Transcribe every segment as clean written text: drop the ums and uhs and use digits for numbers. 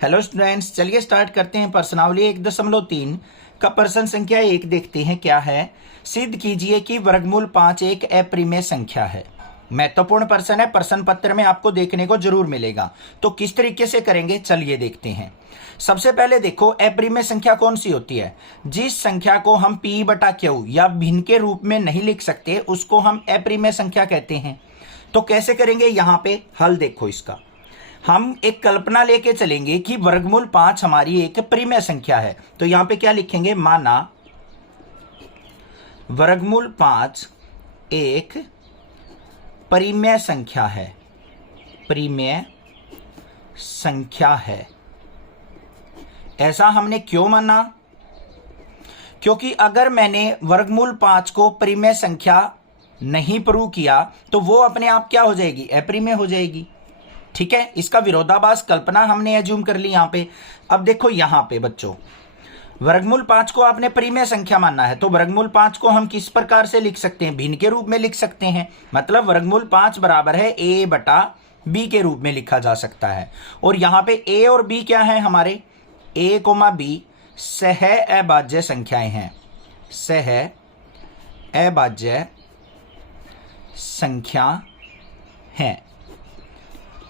Hello students, चलिए start करते हैं। प्रश्नावली 1.3 का प्रश्न संख्या 1 देखते हैं क्या है। सिद्ध कीजिए कि वर्गमूल 5 एक अपरिमेय संख्या है। महत्वपूर्ण प्रश्न है, प्रश्न पत्र में आपको देखने को जरूर मिलेगा। तो किस तरीके से करेंगे चलिए देखते हैं। सबसे पहले देखो, अपरिमेय संख्या कौन सी होती है? जिस संख्या को हम p/q या भिन्न के रूप में नहीं लिख सकते उसको हम अपरिमेय संख्या कहते हैं। तो कैसे करेंगे? यहाँ पे हल देखो इसका। हम एक कल्पना लेके चलेंगे कि वर्गमूल 5 हमारी एक परिमेय संख्या है। तो यहां पे क्या लिखेंगे? माना वर्गमूल 5 एक परिमेय संख्या है। परिमेय संख्या है, ऐसा हमने क्यों माना? क्योंकि अगर मैंने वर्गमूल 5 को परिमेय संख्या नहीं प्रूव किया तो वो अपने आप क्या हो जाएगी? अपरिमेय हो जाएगी। ठीक है, इसका विरोधाभास कल्पना हमने एज्यूम कर ली यहां पे। अब देखो यहां पे बच्चों, वर्गमूल 5 को आपने परिमेय संख्या मानना है तो वर्गमूल 5 को हम किस प्रकार से लिख सकते हैं? भिन्न के रूप में लिख सकते हैं। मतलब वर्गमूल 5 बराबर है a/b के रूप में लिखा जा सकता है। और यहां पे a और b क्या है हमारे? a, b सह अभाज्य संख्याएं हैं। सह अभाज्य संख्या है।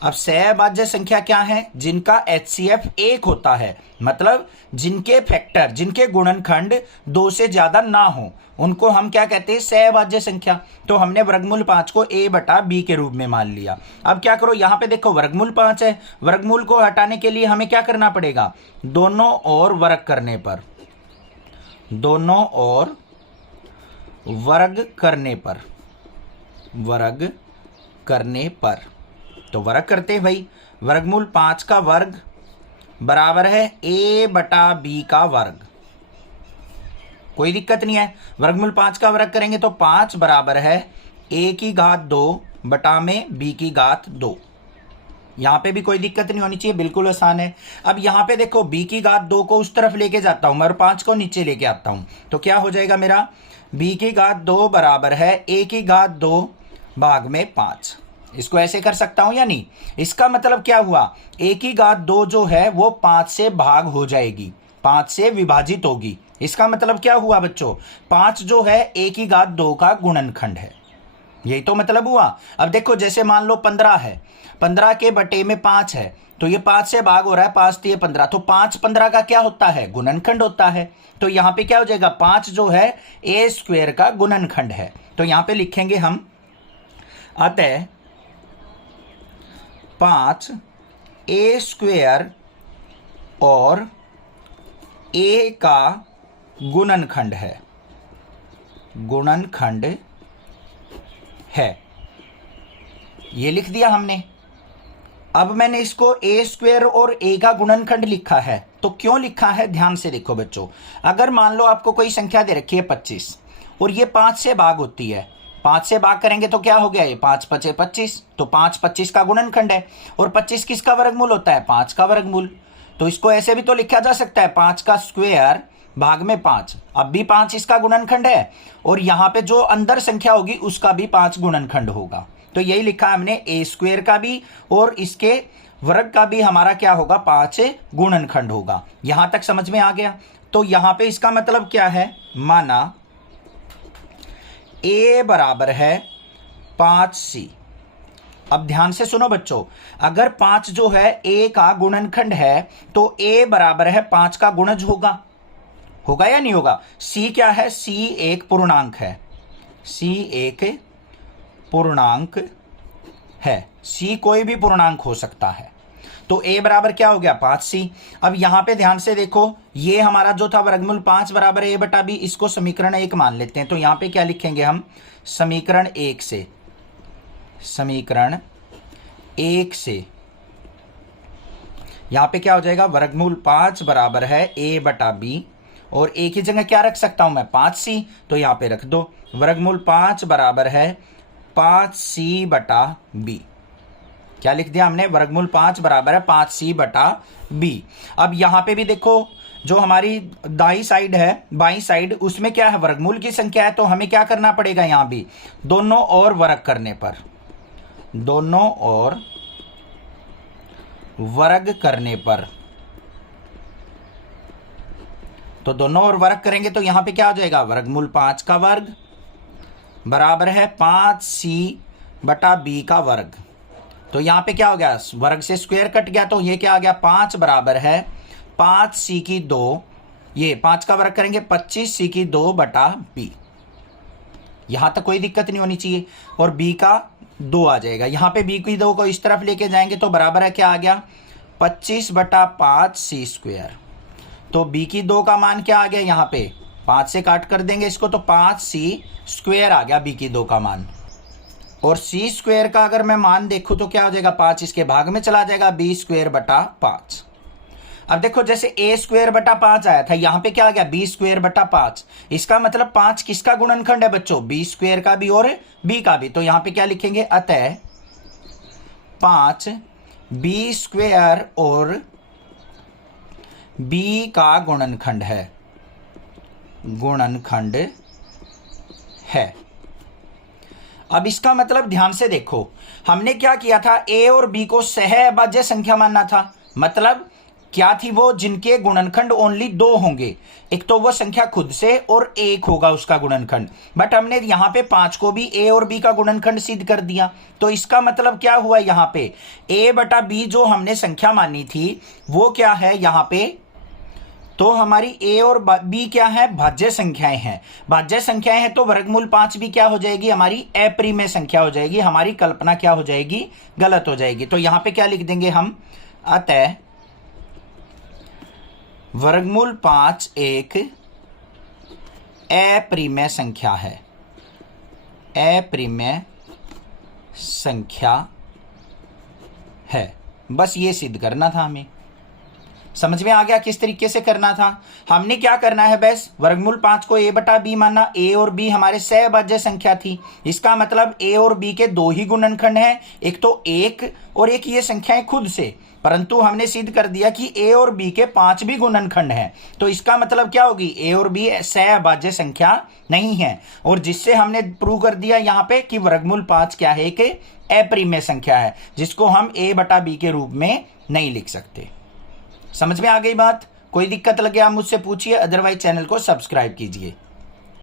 अब सहअभाज्य संख्या क्या है? जिनका HCF 1 होता है, मतलब जिनके फैक्टर, जिनके गुणनखंड 2 से ज्यादा ना हो, उनको हम क्या कहते हैं? सहअभाज्य संख्या। तो हमने वर्गमूल 5 को a/b के रूप में मान लिया। अब क्या करो, यहां पे देखो वर्गमूल 5 है, वर्गमूल को हटाने के लिए हमें क्या करना पड़ेगा? दोनों ओर वर्ग करने पर, दोनों ओर वर्ग करने पर, वर्ग करने पर तो वर्ग करते हैं भाई। वर्गमूल 5 का वर्ग बराबर है a/b का वर्ग। कोई दिक्कत नहीं है। वर्गमूल 5 का वर्ग करेंगे तो 5 बराबर है a⁻2 बटा में b⁻2। यहां पे भी कोई दिक्कत नहीं होनी चाहिए, बिल्कुल आसान है। अब यहां पे देखो b⁻2 को उस तरफ लेके जाता हूं और 5 को नीचे लेके आता हूं तो क्या हो जाएगा मेरा? b⁻2 बराबर है a⁻2 भाग में 5। इसको ऐसे कर सकता हूं या नहीं? इसका मतलब क्या हुआ? a⁻2 जो है वो 5 से भाग हो जाएगी, 5 से विभाजित होगी। इसका मतलब क्या हुआ बच्चों? 5 जो है a⁻2 का गुणनखंड है। यही तो मतलब हुआ। अब देखो, जैसे मान लो 15 है, 15 के बटे में 5 है तो ये 5 से भाग हो रहा है, 5 3 15, तो 5 15 का क्या होता है? गुणनखंड होता है। तो यहां पे क्या हो जाएगा? 5 जो है a² का गुणनखंड है। तो यहां पे लिखेंगे हम, अतः 5 a² और a का गुणनखंड है, गुणनखंड है। ये लिख दिया हमने। अब मैंने इसको a² और a का गुणनखंड लिखा है। तो क्यों लिखा है? ध्यान से देखो बच्चों। अगर मान लो आपको कोई संख्या दे रखी है 25 और ये 5 से भाग होती है, 5 से भाग करेंगे तो क्या हो गया? ये 5 × 5 = 25, तो 5 25 का गुणनखंड है। और 25 किसका वर्गमूल होता है? 5 का वर्गमूल। तो इसको ऐसे भी तो लिखा जा सकता है, 5 का स्क्वायर भाग में 5। अब भी 5 इसका गुणनखंड है और यहां पे जो अंदर संख्या होगी उसका भी 5 गुणनखंड होगा। तो यही लिखा हमने, a² का भी और इसके वर्ग का भी हमारा क्या होगा? 5 गुणनखंड होगा। यहां तक समझ में आ गया? तो यहां पे इसका मतलब क्या है? माना a बराबर है 5c। अब ध्यान से सुनो बच्चों, अगर 5 जो है a का गुणनखंड है तो a बराबर है 5 का गुणज होगा। होगा या नहीं होगा? c क्या है? c एक पूर्णांक है, c एक पूर्णांक है। c कोई भी पूर्णांक हो सकता है। तो a बराबर क्या हो गया? 5c। अब यहां पे ध्यान से देखो, ये हमारा जो था वर्गमूल 5 बराबर a/b, इसको समीकरण 1 मान लेते हैं। तो यहां पे क्या लिखेंगे हम? समीकरण 1 से, समीकरण 1 से यहां पे क्या हो जाएगा? वर्गमूल 5 बराबर है a/b और a की जगह क्या रख सकता हूं मैं? 5c। तो यहां पे रख दो, वर्गमूल 5 बराबर है 5c/b। क्या लिख दिया हमने? वर्गमूल 5 बराबर है 5c/b। अब यहां पे भी देखो, जो हमारी दाई साइड है, बाई साइड, उसमें क्या है? वर्गमूल की संख्या है। तो हमें क्या करना पड़ेगा? यहां भी दोनों ओर वर्ग करने पर, दोनों ओर वर्ग करने पर तो दोनों ओर वर्ग करेंगे तो यहां पे क्या हो जाएगा, वर्गमूल 5 का वर्ग बराबर है 5c बटा b का वर्ग। तो यहां पे क्या हो गया, वर्ग से स्क्वायर कट गया, तो ये क्या आ गया, 5 बराबर है 5c की 2, ये 5 का वर्ग करेंगे 25c की 2 बटा b। यहां तक कोई दिक्कत नहीं होनी चाहिए। और b का 2 आ जाएगा, यहां पे b की 2 को इस तरफ लेके जाएंगे तो बराबर है क्या आ गया, 25 बटा 5c स्क्वायर। तो b की 2 का मान क्या आ गया, यहां पे 5 से काट कर देंगे इसको, तो 5c स्क्वायर आ गया b की 2 का मान। और c स्क्वायर का अगर मैं मान देखूं तो क्या हो जाएगा, 5 इसके भाग में चला जाएगा, b स्क्वायर बटा 5। अब देखो जैसे a स्क्वायर बटा 5 आया था, यहां पे क्या आ गया, b स्क्वायर बटा 5। इसका मतलब 5 किसका गुणनखंड है बच्चों, b स्क्वायर का भी और b का भी। तो यहां पे क्या लिखेंगे, अतः 5 b स्क्वायर और b का गुणनखंड है, गुणनखंड है। अब इसका मतलब ध्यान से देखो, हमने क्या किया था, a और b को सहअभाज्य संख्या मानना था। मतलब क्या थी वो, जिनके गुणनखंड ओनली 2 होंगे। एक तो वो संख्या खुद से और 1 होगा उसका गुणनखंड। बट हमने यहां पे 5 को भी a और b का गुणनखंड सिद्ध कर दिया। तो इसका मतलब क्या हुआ, यहां पे a बटा b जो हमने संख्या मानी थी वो क्या है यहां पे, तो हमारी a और b क्या है, भाज्य संख्याएं हैं। भाज्य संख्याएं हैं तो वर्गमूल 5 भी क्या हो जाएगी, हमारी अप्रिमेय संख्या हो जाएगी। हमारी कल्पना क्या हो जाएगी, गलत हो जाएगी। तो यहां पे क्या लिख देंगे हम, अतः वर्गमूल 5 एक अप्रिमेय संख्या है, अप्रिमेय संख्या है। बस ये सिद्ध करना था हमें। समझ में आ गया किस तरीके से करना था। हमने क्या करना है, बस वर्गमूल 5 को a बटा b माना। a और b हमारे सहअभाज्य संख्या थी। इसका मतलब a और b के 2 ही गुणनखंड हैं, एक तो 1 और एक ये संख्याएं खुद से। परंतु हमने सिद्ध कर दिया कि a और b के 5 भी गुणनखंड हैं। तो इसका मतलब क्या होगी, a और b सहअभाज्य संख्या नहीं है। और जिससे हमने प्रूव कर दिया यहाँ पे कि वर्गमूल 5 क्या है, कि अप्रिमेय संख्या है, जिसको हम a बटा b के रूप में नहीं लिख सकते। समझ में आ गई बात। कोई दिक्कत लगे आप मुझसे पूछिए, अदरवाइज चैनल को सब्सक्राइब कीजिए।